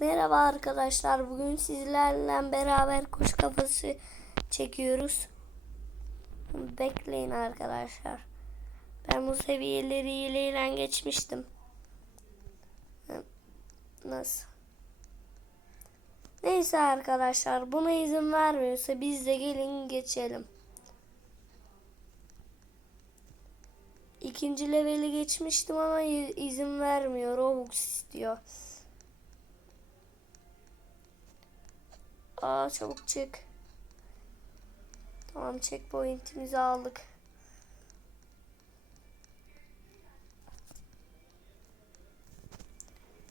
Merhaba arkadaşlar. Bugün sizlerle beraber kuş kafası çekiyoruz. Bekleyin arkadaşlar. Ben bu seviyeleri hileyle geçmiştim. Nasıl? Neyse arkadaşlar buna izin vermiyorsa biz de gelin geçelim. İkinci leveli geçmiştim ama izin vermiyor. Robux istiyor. Aa çabuk çık. Tamam checkpoint'imizi aldık.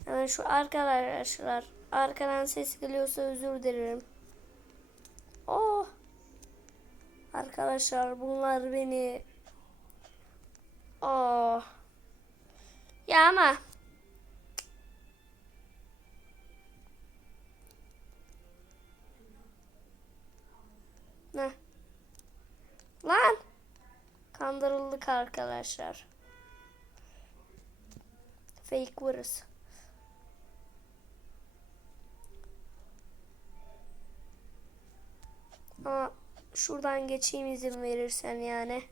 Hemen şu arkadaşlar arkadan ses geliyorsa özür dilerim. Oh. Arkadaşlar bunlar beni Oh. Ya ama Kandırıldık arkadaşlar. Fake vuruz. Ama şuradan geçeyim izin verirsen yani.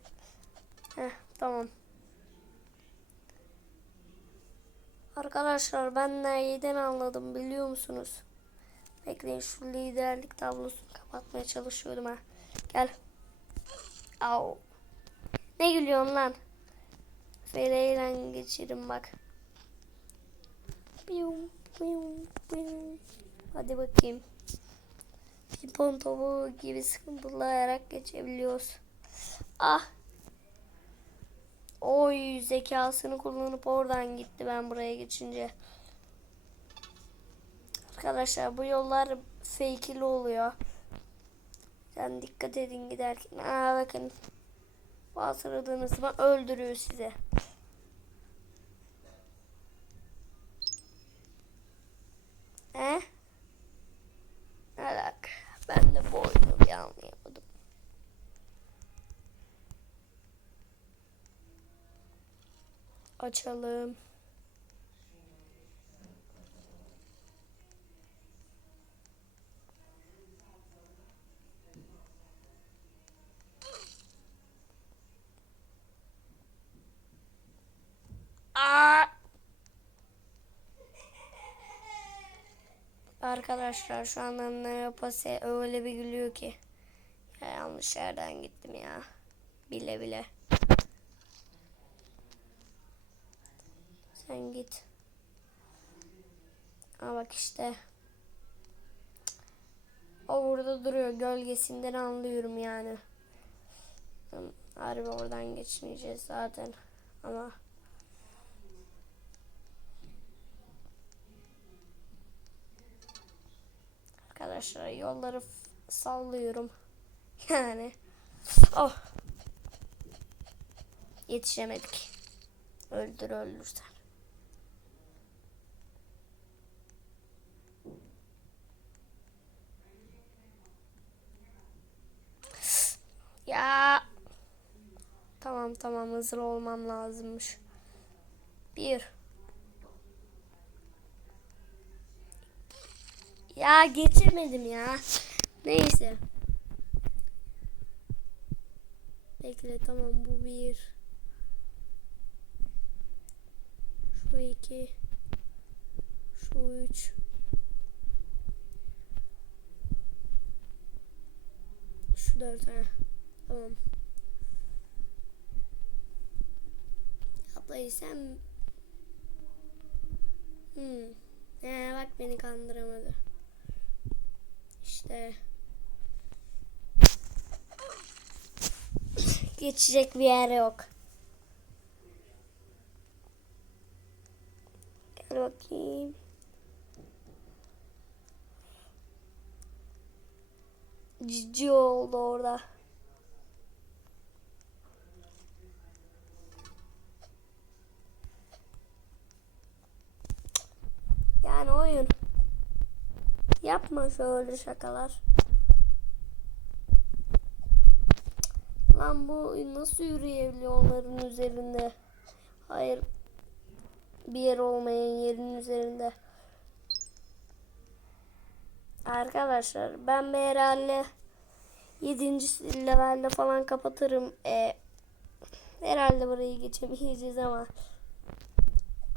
Heh, tamam. Arkadaşlar ben neyden anladım biliyor musunuz? Bekleyin şu liderlik tablosunu kapatmaya çalışıyordum ha. Gel. Au. Ne gülüyorsun lan? Feleyle geçirim bak. Biyum, biyum, biyum. Hadi bakayım. Ping topu gibi sıkıntılayarak geçebiliyoruz. Ah. Oy zekasını kullanıp oradan gitti ben buraya geçince. Arkadaşlar bu yollar fake'li oluyor. Sen dikkat edin giderken. Aa bakın. Bastırdığınız zaman öldürüyor sizi. He? Ne? Ben de bu oyunu bir anlayamadım. Açalım. Aa! Arkadaşlar şu an anne pase öyle bir gülüyor ki. Ya yanlış yerden gittim ya. Bile bile. Sen git. Aa bak işte. O burada duruyor. Gölgesinden anlıyorum yani. Harbi oradan geçmeyeceğiz zaten. Ama arkadaşlar yolları sallıyorum. Yani oh yetişemedik. Öldür öldür sen. Ya tamam tamam hazır olmam lazımmış. Bir. Ya geçemedim ya. Neyse. Bekle tamam bu bir. Şu iki. Şu üç. Şu dört ha. Tamam. Ablayı sen... Hmm. Ee, bak beni kandıramadı. İşte. Geçecek bir yer yok. Gel bakayım. Cici oldu orada. Yani oyun. Yapma şöyle şakalar. Lan bu nasıl yürüyebiliyor onların üzerinde? Hayır. Bir yer olmayan yerin üzerinde. Arkadaşlar ben bir herhalde 7. levelde falan kapatırım. Ee, herhalde burayı geçemeyeceğiz ama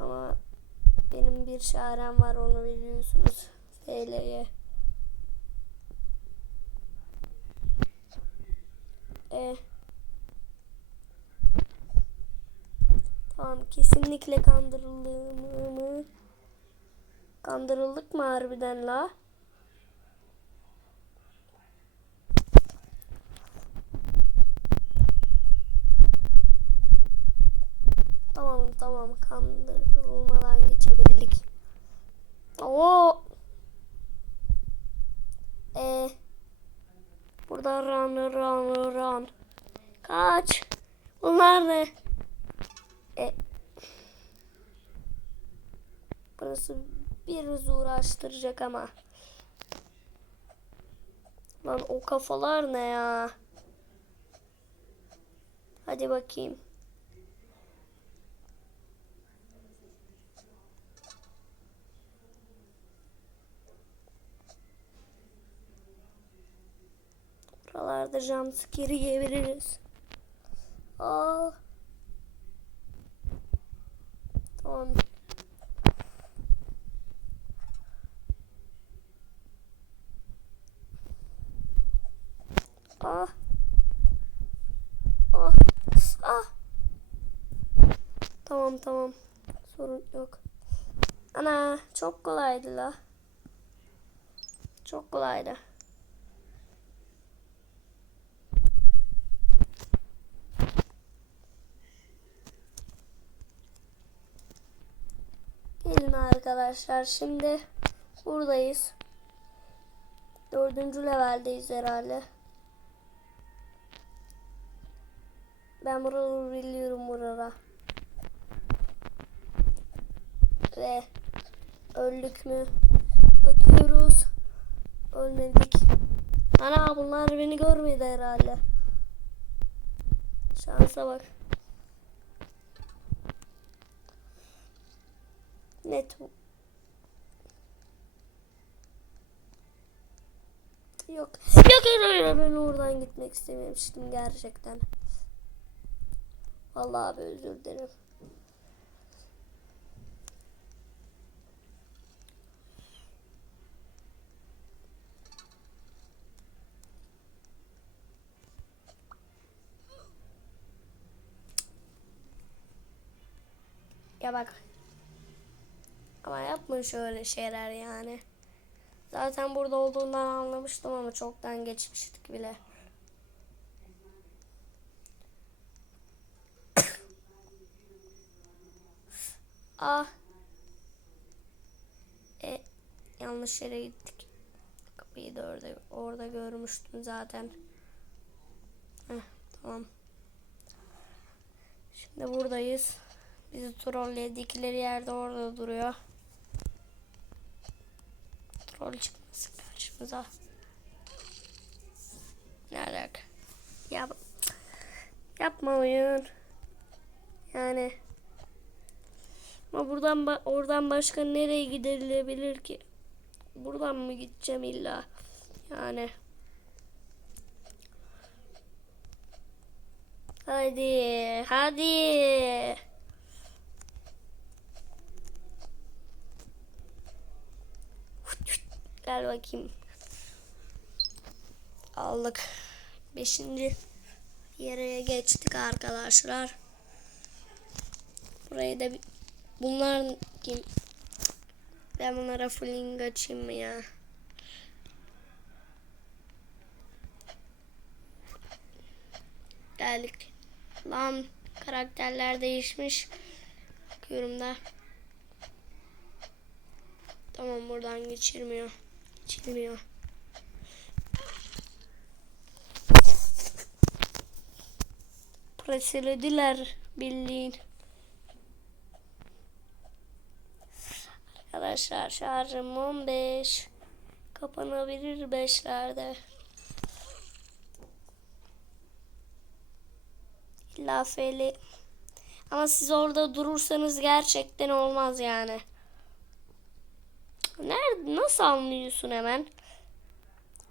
ama benim bir çarem var onu biliyorsunuz. FL'ye. Ee, tamam kesinlikle kandırıldığımı kandırıldık mı harbiden la? Tamam tamam kandırılmadan geçebildik. Oo. E. Burada run run run. Kaç. Bunlar ne? E. Burası biraz uğraştıracak ama. Lan o kafalar ne ya? Hadi bakayım. Buralarda jumpscare yiyebiliriz. Aa. Tamam. Ah. Ah. Ah. Tamam tamam. Sorun yok. Ana çok kolaydı la. Çok kolaydı. Gelin arkadaşlar şimdi buradayız. Dördüncü leveldeyiz herhalde. Ben buraları biliyorum burada. Ve öldük mü? Bakıyoruz. Ölmedik. Ana bunlar beni görmedi herhalde. Şansa bak. Net. Yok. Yok hayır, ben oradan gitmek istememiştim gerçekten. Vallahi abi özür dilerim. Ya bak. Yapma şöyle şeyler yani. Zaten burada olduğundan anlamıştım ama çoktan geçmiştik bile. ah. E, yanlış yere gittik. Kapıyı da orada, orada görmüştüm zaten. Heh, tamam. Şimdi buradayız. Bizi trolledikleri yerde orada duruyor. Troll çıkmasın karşımıza. Ne alaka? Yap yapma oyun. Yani ama buradan ba- oradan başka nereye gidilebilir ki? Buradan mı gideceğim illa? Yani Hadi, hadi. Gel bakayım. Aldık. Beşinci yere geçtik arkadaşlar. Burayı da. Bunlar kim? Ben bunlara fulling açayım mı ya? Geldik. Lan karakterler değişmiş. Bakıyorum da. Tamam buradan geçirmiyor. Geçilmiyor. Preselediler bildiğin. Arkadaşlar şarjım 15. Kapanabilir 5'lerde. Lafeli. Ama siz orada durursanız gerçekten olmaz yani. Nerede nasıl anlıyorsun hemen?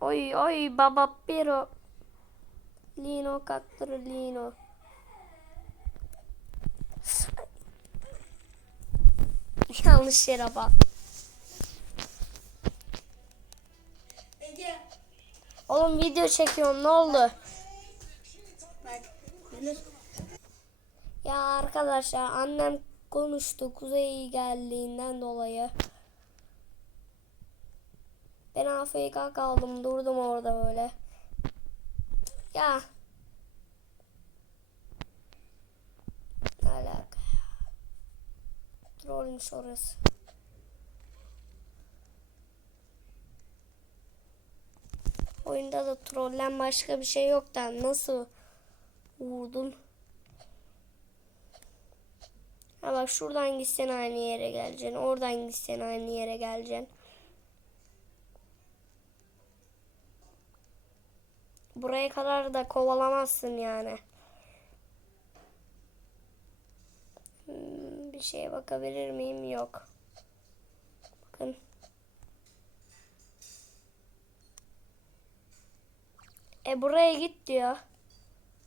Oy oy baba pero. Lino kattır Lino. Yanlış yere bak. Oğlum video çekiyorum ne oldu? Ya arkadaşlar annem konuştu kuzey geldiğinden dolayı. Ben AFK kaldım durdum orada böyle. Ya. Ne alaka? Trollmüş orası. Oyunda da trollen başka bir şey yok da nasıl vurdun? Ha bak şuradan gitsen aynı yere geleceksin. Oradan gitsen aynı yere geleceksin. Buraya kadar da kovalamazsın yani. Hmm, bir şeye bakabilir miyim? Yok. Bakın. E buraya git diyor.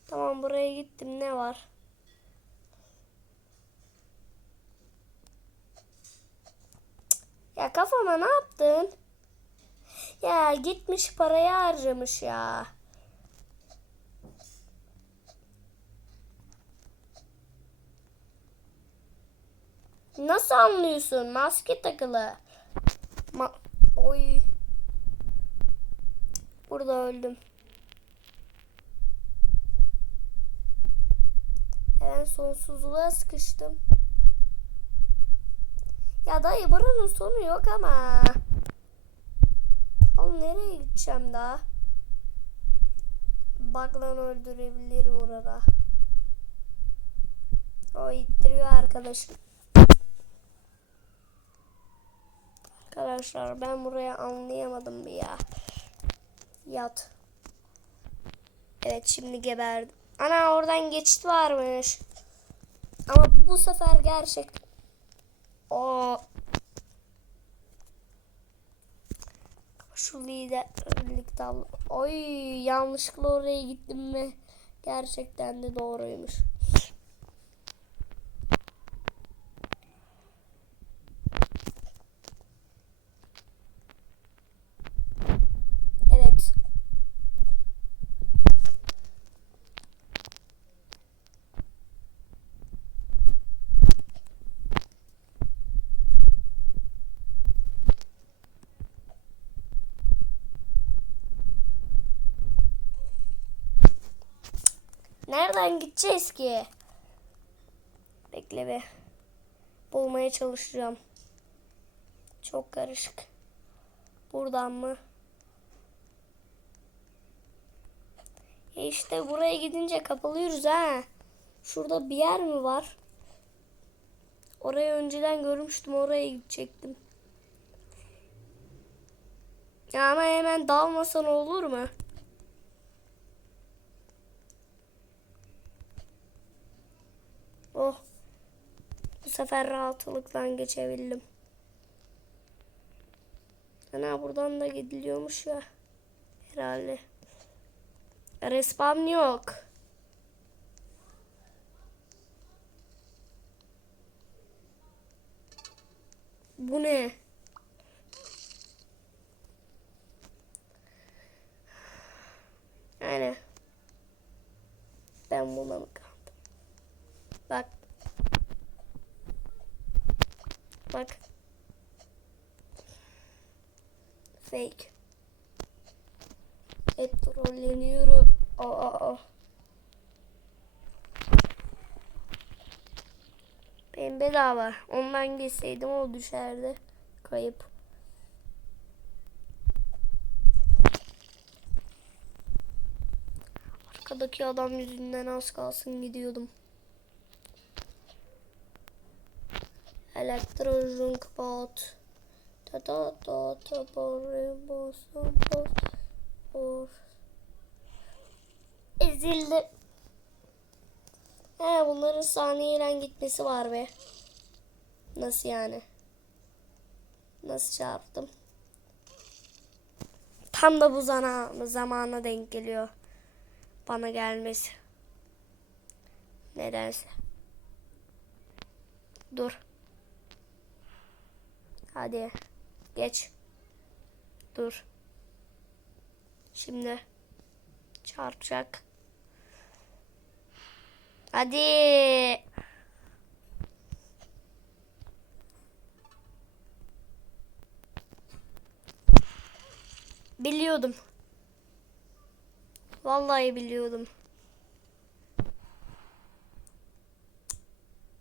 Tamam buraya gittim. Ne var? Ya kafama ne yaptın? Ya gitmiş parayı harcamış ya. Nasıl anlıyorsun? Maske takılı. Ma Oy. Burada öldüm. Ben sonsuzluğa sıkıştım. Ya dayı buranın sonu yok ama. Oğlum nereye gideceğim daha? Bug'lan öldürebilir burada. O ittiriyor arkadaşım. Arkadaşlar ben buraya anlayamadım bir ya. Yat. Evet şimdi geberdim. Ana oradan geçit varmış. Ama bu sefer gerçek. O şu liderlik tablo. Oy yanlışlıkla oraya gittim mi? Gerçekten de doğruymuş. Evet. Nereden gideceğiz ki? Bekle be. Bulmaya çalışacağım. Çok karışık. Buradan mı? E işte buraya gidince kapalıyoruz ha. Şurada bir yer mi var? Orayı önceden görmüştüm. Oraya gidecektim. Ya ama hemen dalmasan olur mu? Oh. Bu sefer rahatlıkla geçebildim. Ana buradan da gidiliyormuş ya. Herhalde. Respawn yok. Bu ne? Yani ben buna mı kaldım? Bak. Bak. Fake. Hep trolleniyorum. Aa, aa. Benim bedava. Ondan geçseydim o düşerdi. Kayıp. Arkadaki adam yüzünden az kalsın gidiyordum. Elektrojunk bot. Ta ta ta ta borum bosun. Of. Ezildi. He bunların saniyeyle gitmesi var be. Nasıl yani? Nasıl çarptım? Tam da bu zana, zamana denk geliyor. Bana gelmesi. Nedense. Dur. Hadi. Geç. Dur. Şimdi. Çarpacak. Hadi. Biliyordum. Vallahi biliyordum.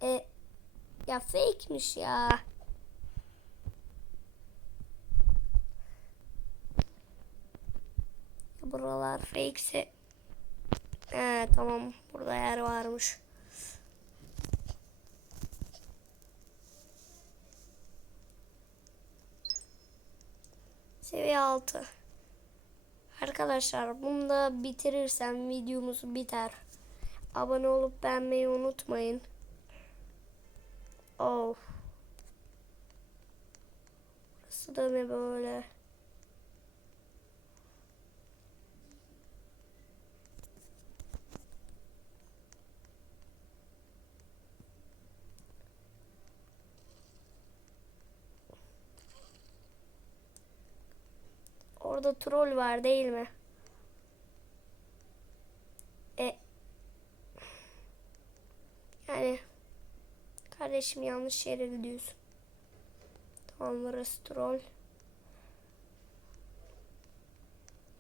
E ya fake'miş ya. Fake'se He tamam burada yer varmış. Seviye 6. Arkadaşlar bunu da bitirirsem videomuz biter. Abone olup beğenmeyi unutmayın. Of. Burası da ne böyle? Orada troll var değil mi? E yani kardeşim yanlış yere gidiyorsun. Tamam burası troll.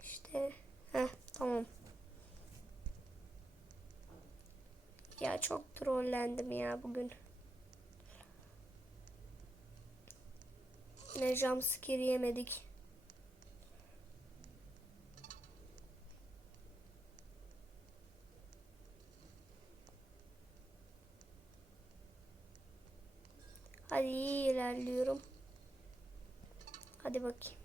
İşte heh tamam. Ya çok trollendim ya bugün. Ne jumpscare yemedik. Hadi iyi ilerliyorum. Hadi bakayım.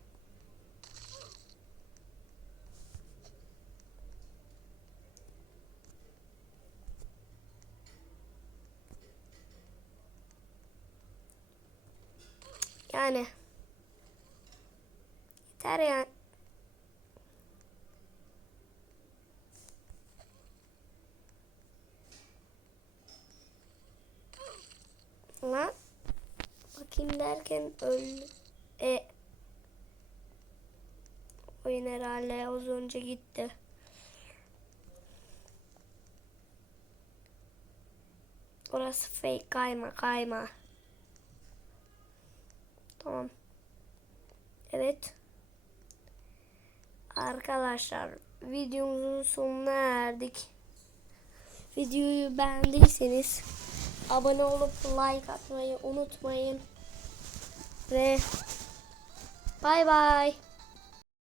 Yani yeter yani. Lan derken öldü. E oyun herhalde az önce gitti. Orası fake kayma kayma. Tamam. Evet. Arkadaşlar videomuzun sonuna erdik. Videoyu beğendiyseniz abone olup like atmayı unutmayın. バイバイ。